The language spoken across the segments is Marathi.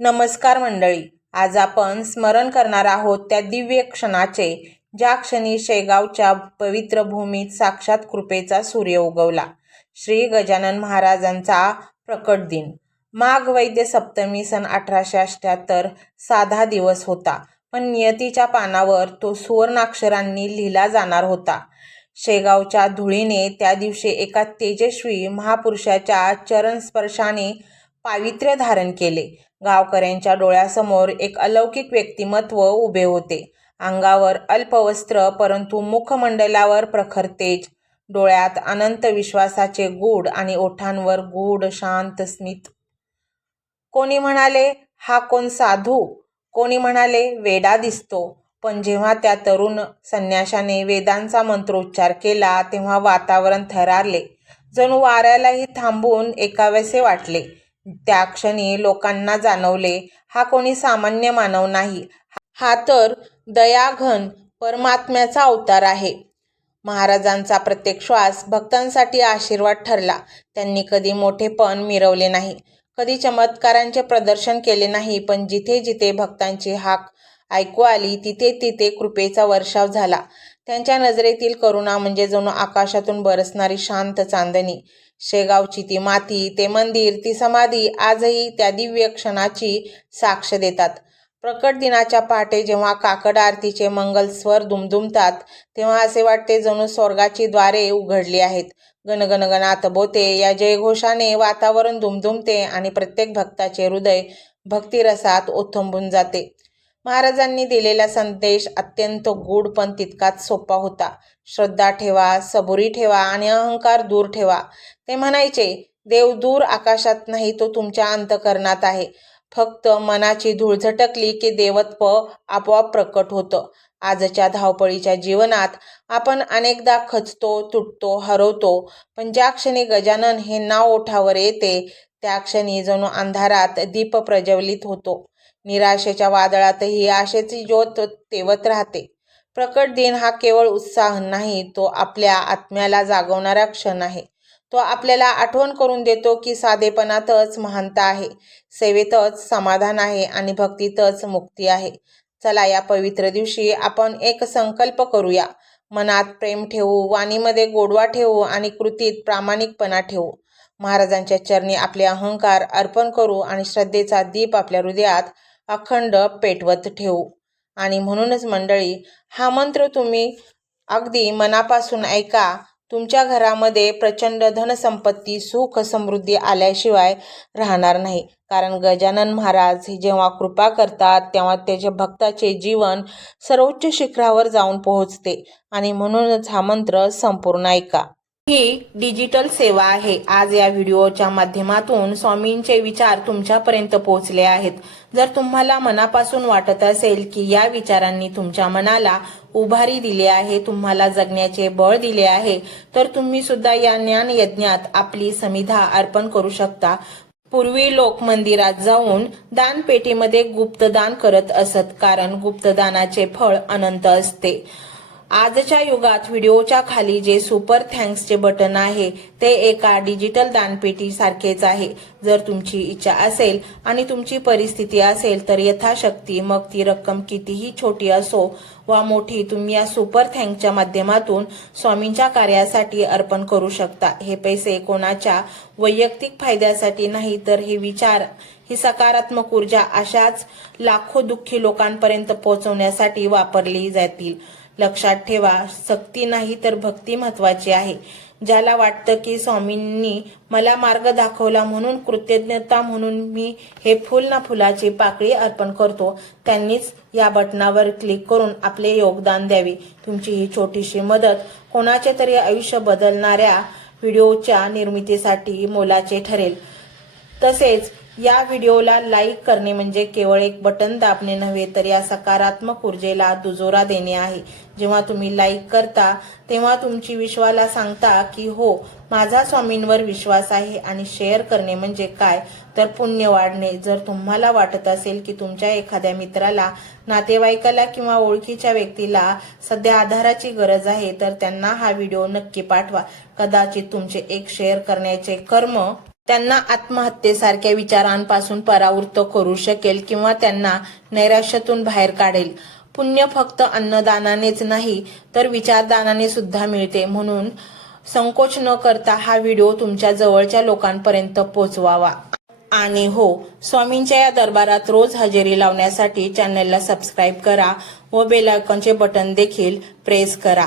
नमस्कार मंडळी, आज आपण स्मरण करणार आहोत त्या दिव्य क्षणाचे, ज्या क्षणी शेगावच्या पवित्र भूमीत साक्षात कृपेचा सूर्य उगवला. श्री गजानन महाराजांचा प्रकट दिन. माघ वैद्य सप्तमी सन 1878. साधा दिवस होता, पण नियतीच्या पानावर तो सुवर्णाक्षरांनी लिहिला जाणार होता. शेगावच्या धुळीने त्या दिवशी एका तेजस्वी महापुरुषाच्या चरणस्पर्शाने पावित्र्य धारण केले. गावकऱ्यांच्या डोळ्यासमोर एक अलौकिक व्यक्तिमत्व उभे होते. अंगावर अल्पवस्त्र, परंतु मुखमंडलावर प्रखर तेज, डोळ्यात अनंत विश्वासाचे गूढ आणि ओठांवर गूढ शांत स्मित. कोणी म्हणाले, हा कोण साधू? कोणी म्हणाले, वेडा दिसतो. पण जेव्हा त्या तरुण संन्याशाने वेदांचा मंत्रोच्चार केला, तेव्हा वातावरण थरारले. जणू वाऱ्यालाही थांबून ऐकावेसे वाटले. त्या क्षणी लोकांना जाणवले, हा कोणी सामान्य मानव नाही, हा तर दयाघन परमात्म्याचा अवतार आहे. महाराजांचा प्रत्येक श्वास भक्तांसाठी आशीर्वाद ठरला. त्यांनी कधी मोठेपण मिरवले नाही, कधी चमत्कारांचे प्रदर्शन केले नाही, पण जिथे जिथे भक्तांची हाक ऐकू आली, तिथे तिथे कृपेचा वर्षाव झाला. त्यांच्या नजरेतील करुणा म्हणजे जणू आकाशातून बरसणारी शांत चांदणी. शेगावची ती माती, ते मंदिर, ती समाधी आजही त्या दिव्य क्षणाची साक्ष देतात. प्रकट दिनाच्या पहाटे जेव्हा काकड आरतीचे मंगल स्वर दुमदुमतात, तेव्हा असे वाटते जणू स्वर्गाची द्वारे उघडली आहेत. गणगण गणात बोते या जयघोषाने वातावरण दुमदुमते आणि प्रत्येक भक्ताचे हृदय भक्तिरसात ओथंबून जाते. महाराजांनी दिलेला संदेश अत्यंत गूढ पण तितकाच सोपा होता. श्रद्धा ठेवा, सबुरी ठेवा आणि अहंकार दूर ठेवा. ते म्हणायचे, देव दूर आकाशात नाही, तो तुमच्या अंतःकरणात आहे. फक्त मनाची धूळ झटकली की देवत्व आपोआप प्रकट होतं. आजच्या धावपळीच्या जीवनात आपण अनेकदा खचतो, तुटतो, हरवतो, पण ज्या क्षणी गजानन हे नाव ओठावर येते, त्या क्षणी जणू अंधारात दीप प्रज्वलित होतो. निराशेच्या वादळातही आशेची ज्योत तेवत राहते. प्रकट दिन हा केवळ उत्साह नाही, तो आपल्या आत्म्याला जागवणारा क्षण आहे. तो आपल्याला आठवण करून देतो की साधेपणातच महानता आहे, सेवेतच समाधान आहे आणि भक्तीतच मुक्ती आहे. चला, या पवित्र दिवशी आपण एक संकल्प करूया. मनात प्रेम ठेवू, वाणीमध्ये गोडवा ठेवू आणि कृतीत प्रामाणिकपणा ठेवू. महाराजांच्या चरणी आपले अहंकार अर्पण करू आणि श्रद्धेचा दीप आपल्या हृदयात अखंड पेटवत ठेवू. आणि म्हणूनच मंडळी, हा मंत्र तुम्ही अगदी मनापासून ऐका. तुमच्या घरामध्ये प्रचंड धनसंपत्ती, सुख, समृद्धी आल्याशिवाय राहणार नाही. कारण गजानन महाराज जेव्हा कृपा करतात, तेव्हा त्याच्या भक्ताचे जीवन सर्वोच्च शिखरावर जाऊन पोहोचते. आणि म्हणूनच हा मंत्र संपूर्ण ऐका. ही डिजिटल सेवा आहे. आज या व्हिडिओच्या माध्यमातून स्वामींचे विचार तुमच्यापर्यंत पोहोचले आहेत. जर तुम्हाला मनापासून वाटत असेल की या विचारांनी तुमच्या मनाला उभारी दिली आहे, तुम्हाला जगण्याचे बळ दिले आहे, तर तुम्ही सुद्धा या ज्ञान यज्ञात आपली समिधा अर्पण करू शकता. पूर्वी लोक मंदिरात जाऊन दानपेटीमध्ये गुप्तदान करत असत, कारण गुप्तदानाचे फळ अनंत असते. आजच्या युगात व्हिडिओच्या खाली जे सुपर थँक्सचे बटन आहे, ते एका डिजिटल दानपेटी सारखेच आहे. जर तुमची इच्छा असेल आणि तुमची परिस्थिती असेल, तर यथाशक्ती, मग ती रक्कम कितीही छोटी असो वा मोठी, तुम्ही या सुपर थँक्सच्या माध्यमातून स्वामींच्या कार्यासाठी अर्पण करू शकता. हे पैसे कोणाच्या वैयक्तिक फायद्यासाठी नाही, तर हे विचार, ही सकारात्मक ऊर्जा अशाच लाखो दुःखी लोकांपर्यंत पोहोचवण्यासाठी वापरली जातील. लक्षात ठेवा, सक्ती नाही तर भक्ती महत्वाची आहे. ज्याला वाटतं की स्वामींनी मला मार्ग दाखवला म्हणून कृतज्ञता म्हणून मी हे फुल ना फुलाची पाकळी अर्पण करतो, त्यांनीच या बटनावर क्लिक करून आपले योगदान द्यावे. तुमची ही छोटीशी मदत कोणाचे तरी आयुष्य बदलणाऱ्या व्हिडिओच्या निर्मितीसाठी मोलाचे ठरेल. तसेच या व्हिडिओला लाईक करणे म्हणजे केवळ एक बटन दाबणे नव्हे, तर या सकारात्मक ऊर्जेला दुजोरा देणे आहे. जेव्हा तुम्ही लाईक करता, तेव्हा तुमची विश्वाला सांगता की हो, माझा स्वामींवर विश्वास आहे. आणि शेअर करणे म्हणजे काय, तर पुण्य वाढणे. जर तुम्हाला वाटत असेल की तुमच्या एखाद्या मित्राला, नातेवाईकाला किंवा ओळखीच्या व्यक्तीला सध्या आधाराची गरज आहे, तर त्यांना हा व्हिडिओ नक्की पाठवा. कदाचित तुमचे एक शेअर करण्याचे कर्म त्यांना आत्महत्येसारख्या विचारांपासून परावृत्त करू शकेल किंवा त्यांना नैराश्यातून बाहेर काढेल. पुण्य फक्त अन्नदानानेच नाही तर विचारदानाने सुद्धा मिळते. म्हणून संकोच न करता हा व्हिडिओ तुमच्या जवळच्या लोकांपर्यंत पोहोचवावा. आणि हो, स्वामींच्या या दरबारात रोज हजेरी लावण्यासाठी चॅनलला सबस्क्राईब करा व बेल आयकॉनचे बटन देखील प्रेस करा.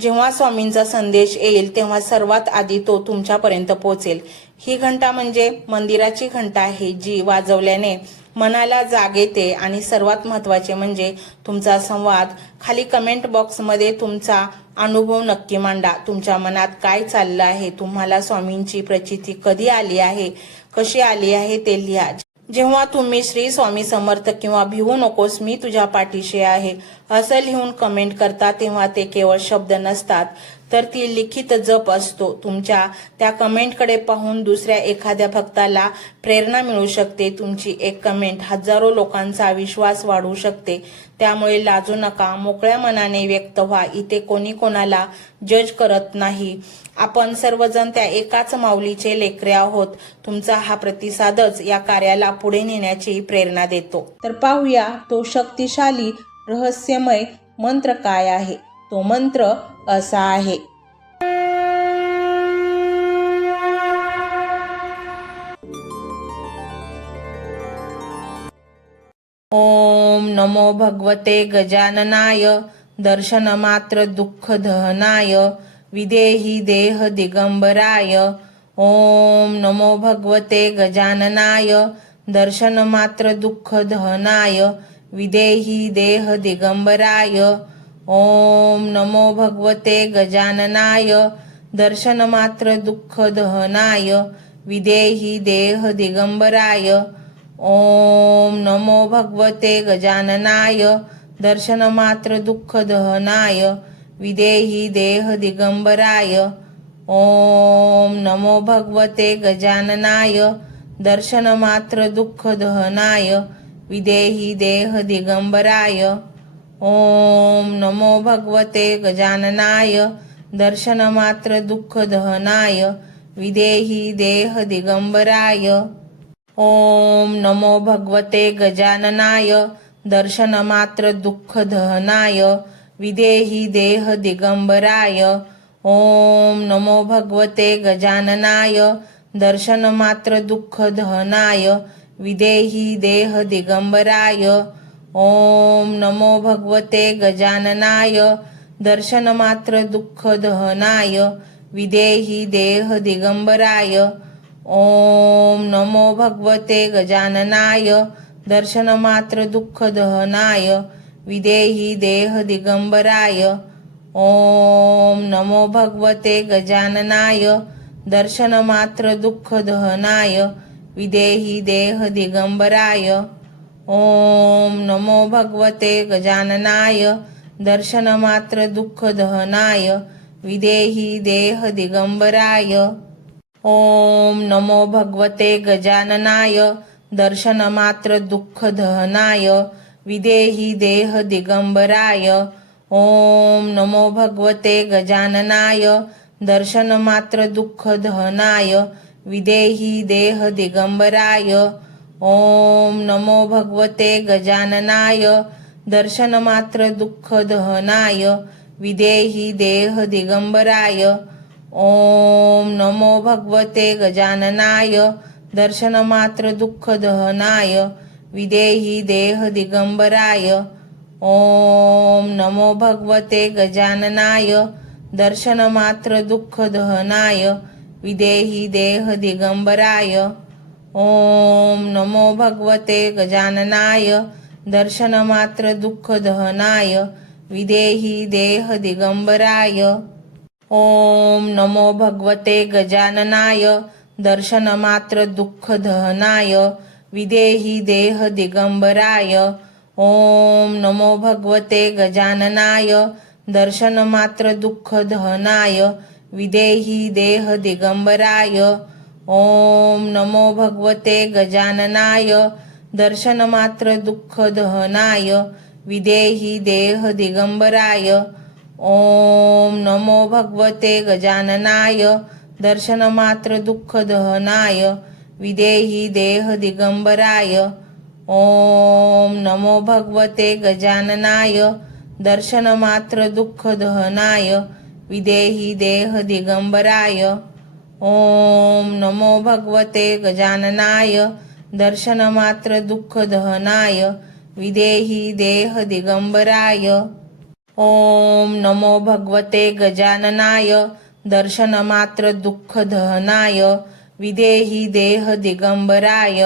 जेव्हा स्वामींचा संदेश येईल तेव्हा सर्वात आधी तो तुमच्यापर्यंत पोहोचेल. ही घंटा म्हणजे मंदिराची घंटा आहे, जी वाजवल्याने मनाला जाग येते. आणि सर्वात महत्त्वाचे म्हणजे तुमचा संवाद. खाली कमेंट बॉक्समध्ये तुमचा अनुभव नक्की मांडा. तुमच्या मनात काय चाललं आहे, तुम्हाला स्वामींची प्रचिती कधी आली आहे, कशी आली आहे ते लिहा. जेव्हा तुम्ही श्री स्वामी समर्थ किंवा भिवू नकोस मी तुझ्या पाठीशी आहे असं लिहून कमेंट करता तेव्हा ते केवळ शब्द नसतात तर ती लिखित जप असतो. तुमच्या त्या कमेंटकडे पाहून दुसऱ्या एखाद्या भक्ताला प्रेरणा मिळू शकते. तुमची एक कमेंट हजारो लोकांचा विश्वास वाढवू शकते. त्यामुळे लाजू नका, मोकळ्या मनाने व्यक्त व्हा. इथे कोणी कोणाला जज करत नाही. आपण सर्वजण त्या एकाच माऊलीचे लेकरे आहोत. तुमचा हा प्रतिसादच या कार्याला पुढे नेण्याची प्रेरणा देतो. तर पाहूया तो शक्तिशाली रहस्यमय मंत्र काय आहे. तो मंत्र असा आहे. ओम नमो भगवते गजाननाय दर्शन मात्र दुःख दहनाय विदेही देह दिगंबराय. ओम नमो भगवते गजाननाय दर्शन मात्र दुःख दहनाय विदेही देह दिगंबराय. ओम नमो भगवते गजाननाय दर्शन मात्र दुःख दहनाय विदेही देह दिगंबराय. ओम नमो भगवते गजाननाय दर्शन मात्र दुःख दहनाय विदेही देह दिगंबराय. ओम नमो भगवते गजाननाय दर्शन मात्र दुःख दहनाय विदेही देह दिगंबराय. ओम नमो भगवते गजाननाय दर्शन मात्र दुःख दहनाय विदेही देह दिगंबराय. ओम नमो भगवते गजाननाय दर्शन मात्र दुःख दहनाय विदेही देह दिगंबराय. ओम नमो भगवते गजाननाय दर्शन मात्र दुःख दहनाय विदेही देह दिगंबराय. ओम नमो भगवते गजाननाय दर्शन मात्र दुःख दहनाय विदेही देह दिगंबराय. ओम नमो भगवते गजाननाय दर्शन मात्र दुःख दहनाय विदेही देह दिगंबराय. ओम नमो भगवते गजाननाय दर्शन मात्र दुःख दहनाय विदेही देह दिगंबराय. ओम नमो भगवते गजाननाय दर्शन मात्र दुःख दहनाय विदेही देह दिगंबराय. ओम नमो भगवते गजाननाय दर्शन मात्र दुःख दहनाय विदेही देह दिगंबराय. ओम नमो भगवते गजाननाय दर्शन मात्र दुःख दहनाय विदेही देह दिगंबराय. ओम नमो भगवते गजाननाय दर्शन मात्र दुःख दहनाय विदेही देह दिगंबराय. ओम नमो भगवते गजाननाय दर्शन मात्र दुःख दहनाय विदेही देह दिगंबराय. ओम नमो भगवते गजाननाय दर्शन मात्र दुःख दहनाय विदेही देह दिगंबराय. ओम नमो भगवते गजाननाय दर्शन मात्र दुःख दहनाय विदेही देह दिगंबराय. ओम नमो भगवते गजाननाय दर्शन मात्र दुःख दहनाय विदेही देह दिगंबराय. ओम नमो भगवते गजाननाय दर्शन मात्र दुःख दहनाय विदेही देह दिगंबराय. ओम नमो भगवते गजाननाय दर्शन मात्र दुःख दहनाय विदेही देह दिगंबराय. ओम नमो भगवते गजाननाय दर्शनमात्र दुःखदहनाय विदेहि देह दिगंबराय। ओम नमो भगवते गजाननाय दर्शनमात्र दुःखदहनाय विदेहि देह दिगंबराय। ओम नमो भगवते गजाननाय दर्शनमात्र दुःखदहनाय विदेहि देह दिगंबराय। ओम नमो भगवते गजाननाय दर्शनमात्र दुःखदहनाय विदेहि देह दिगंबराय।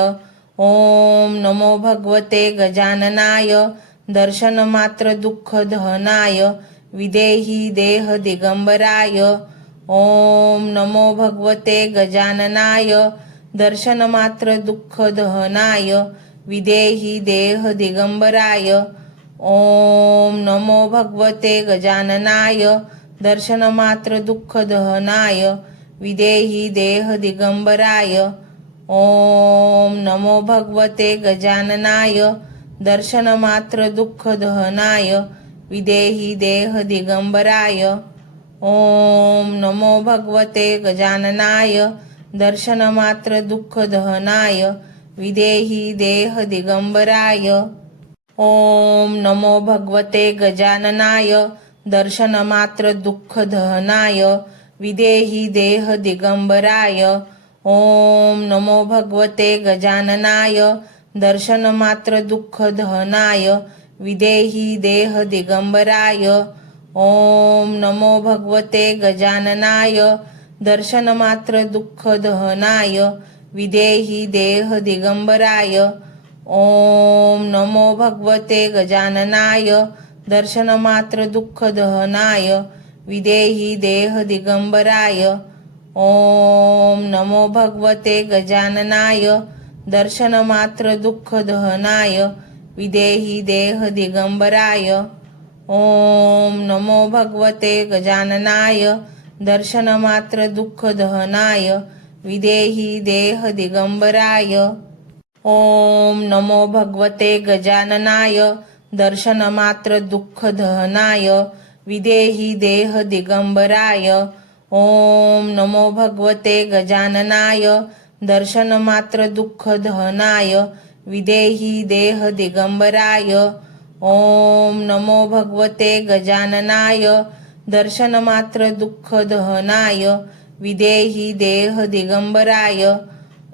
ओम नमो भगवते गजाननाय दर्शनमात्र दुःखदहनाय विदेहि देह दिगंबराय। ओम नमो भगवते गजाननाय दर्शनमात्र दुःखदहनाय विदेहि देह दिगंबराय। ओम नमो भगवते गजाननाय दर्शनमात्र दुःखदहनाय विदेहि देह दिगंबराय। ओम नमो भगवते गजाननाय दर्शनमात्र दुःखदहनाय विदेहि देह दिगंबराय। ओम नमो भगवते गजाननाय दर्शनमात्र दुःखदहनाय विदेहि देह दिगंबराय। ओम नमो भगवते गजाननाय दर्शनमात्र दुःखदहनाय विदेहि देह दिगंबराय। ओम नमो भगवते गजाननाय दर्शनमात्र दुःखदहनाय विदेहि देह दिगंबराय। ओम नमो भगवते गजाननाय दर्शनमात्र दुःखदहनाय विदेहि देह दिगंबराय। ओम नमो भगवते गजाननाय दर्शनमात्र दुःखदहनाय विदेहि देह दिगंबराय। ओम नमो भगवते गजाननाय दर्शनमात्र दुःखदहनाय विदेहि देह दिगंबराय। ओम नमो भगवते गजाननाय दर्शनमात्र दुःखदहनाय विदेहि देह दिगंबराय। ओम नमो भगवते गजाननाय दर्शनमात्र दुःखदहनाय विदेहि देह दिगंबराय। ओम नमो भगवते गजाननाय दर्शनमात्र दुःखदहनाय विदेहि देह दिगंबराय। ओम नमो भगवते गजाननाय दर्शनमात्र दुःखदहनाय विदेहि देह दिगंबराय।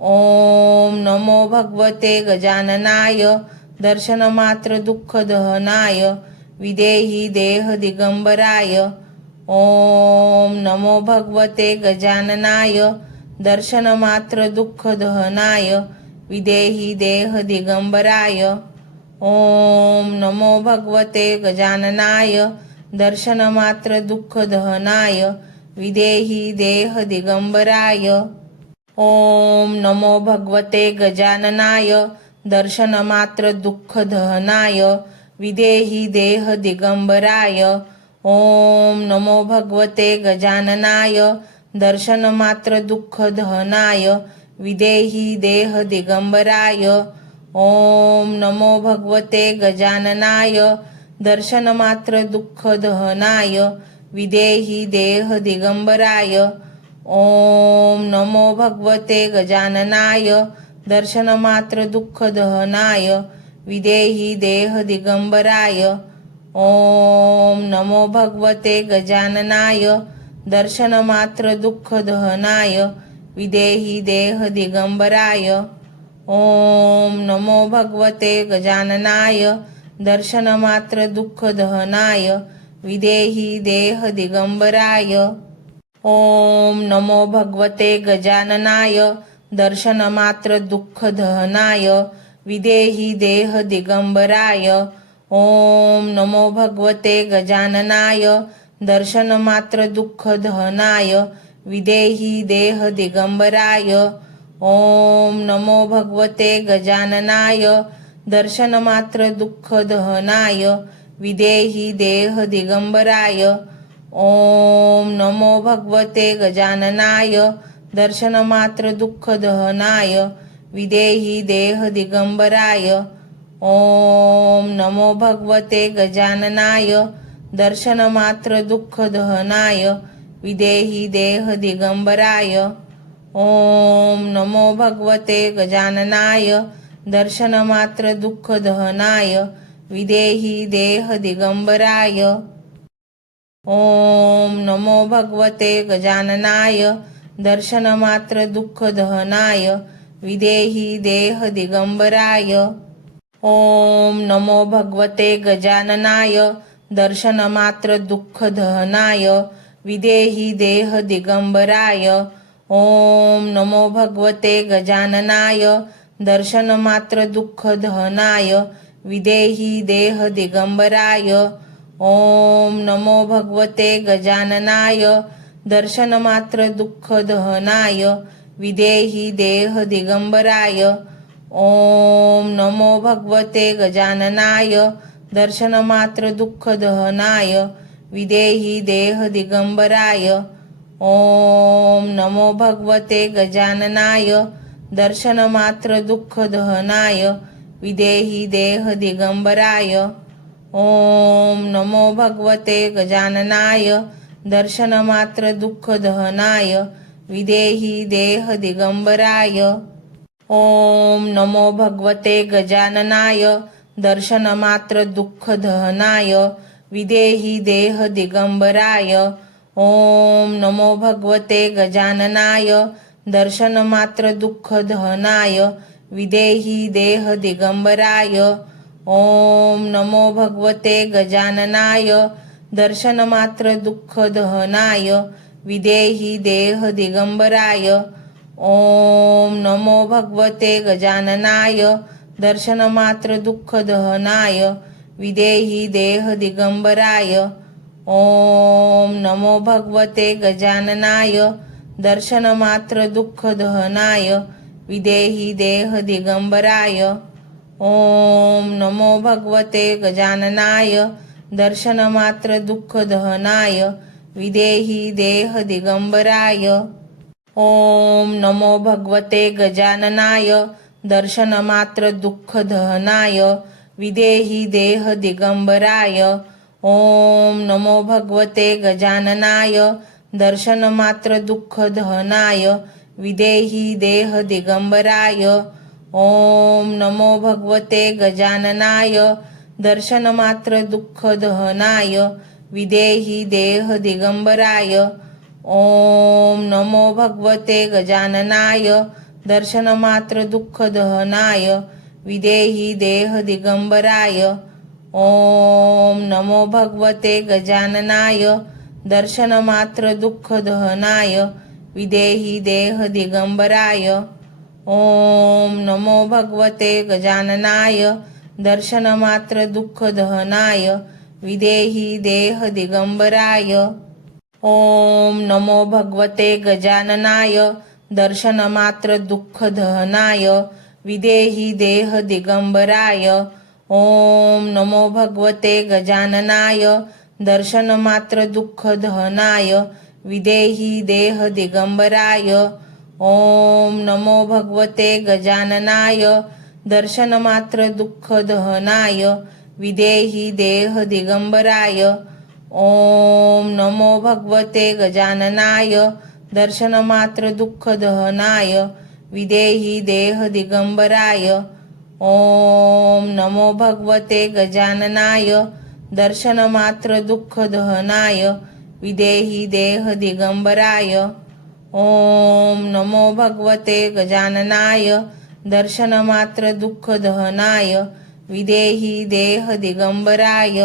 ओम नमो भगवते गजाननाय दर्शनमात्र दुःखदहनाय विदेहि देह दिगंबराय। ओम नमो भगवते गजाननाय दर्शनमात्र दुःखदहनाय विदेहि देह दिगंबराय। ओम नमो भगवते गजाननाय दर्शनमात्र दुःखदहनाय विदेहि देह दिगंबराय। ओम नमो भगवते गजाननाय दर्शनमात्र दुःखदहनाय विदेहि देह दिगंबराय। ओम नमो भगवते गजाननाय दर्शनमात्र दुःखदहनाय विदेहि देह दिगंबराय। ओम नमो भगवते गजाननाय दर्शनमात्र दुःखदहनाय विदेहि देह दिगंबराय। ओम नमो भगवते गजाननाय दर्शनमात्र दुःखदहनाय विदेहि देह दिगंबराय। ओम नमो भगवते गजाननाय दर्शनमात्र दुःखदहनाय विदेहि देह दिगंबराय। ओम नमो भगवते गजाननाय दर्शनमात्र दुःखदहनाय विदेहि देह दिगंबराय। ओम नमो भगवते गजाननाय दर्शनमात्र दुःखदहनाय विदेहि देह दिगंबराय। ओम नमो भगवते गजाननाय दर्शनमात्र दुःखदहनाय विदेहि देह दिगंबराय। ओम नमो भगवते गजाननाय दर्शनमात्र दुःखदहनाय विदेहि देह दिगंबराय। ओम नमो भगवते गजाननाय दर्शनमात्र दुःखदहनाय विदेहि देह दिगंबराय। ओम नमो भगवते गजाननाय दर्शनमात्र दुःखदहनाय विदेहि देह दिगंबराय। ओम नमो भगवते गजाननाय दर्शनमात्र दुःख दहनाय विदेहि देह दिगंबराय। ओम नमो भगवते गजाननाय दर्शनमात्र दुःख दहनाय विदेहि देह दिगंबराय। ओम नमो भगवते गजाननाय दर्शनमात्र दुःख दहनाय विदेहि देह दिगंबराय। ओम नमो भगवते गजाननाय दर्शनमात्र दुःख दहनाय विदेहि देह दिगंबराय। ओम नमो भगवते गजाननाय दर्शनमात्र दुःख दहनाय विदेहि देह दिगंबराय। ओम नमो भगवते गजाननाय दर्शनमात्र दुःख दहनाय विदेहि देह दिगंबराय। ओम नमो भगवते गजाननाय दर्शनमात्र दुःख दहनाय विदेहि देह दिगंबराय। ओम नमो भगवते गजाननाय दर्शनमात्र दुःख दहनाय विदेहि देह दिगंबराय। ओम नमो भगवते गजाननाय दर्शनमात्र दुःख दहनाय विदेहि देह दिगंबराय। ओम नमो भगवते गजाननाय दर्शनमात्र दुःख दहनाय विदेहि देह दिगंबराय। ओम नमो भगवते गजाननाय दर्शनमात्र दुःख दहनाय विदेहि देह दिगंबराय। ओम नमो भगवते गजाननाय दर्शनमात्र दुःख दहनाय विदेहि देह दिगंबराय। ओम नमो भगवते गजाननाय दर्शनमात्र दुःख दहनाय विदेहि देह दिगंबराय। ओम नमो भगवते गजाननाय दर्शनमात्र दुःख दहनाय विदेहि देह दिगंबराय। ओम नमो भगवते गजाननाय दर्शनमात्र दुःख दहनाय विदेहि देह दिगंबराय। ओम नमो भगवते गजाननाय दर्शनमात्र दुःख दहनाय विदेहि देह दिगंबराय। ओम नमो भगवते गजाननाय दर्शनमात्र दुःख दहनाय विदेहि देह दिगंबराय। ओम नमो भगवते गजाननाय दर्शनमात्र दुःख दहनाय विदेहि देह दिगंबराय। ओम नमो भगवते गजाननाय दर्शनमात्र दुःख दहनाय विदेहि देह दिगंबराय। ओम नमो भगवते गजाननाय दर्शनमात्र दुःख दहनाय विदेहि देह दिगंबराय। ओम नमो भगवते गजाननाय दर्शनमात्र दुःख दहनाय विदेहि देह दिगंबराय। ओम नमो भगवते गजाननाय दर्शनमात्र दुःख दहनाय विदेहि देह दिगंबराय। ओम नमो भगवते गजाननाय दर्शनमात्र दुःख दहनाय विदेहि देह दिगंबराय। ओम नमो भगवते गजाननाय दर्शनमात्र दुःख दहनाय विदेहि देह दिगंबराय। ओम नमो भगवते गजाननाय दर्शनमात्र दुःख दहनाय विदेहि देह दिगंबराय। ओम नमो भगवते गजाननाय दर्शनमात्र दुःख दहनाय विदेहि देह दिगंबराय।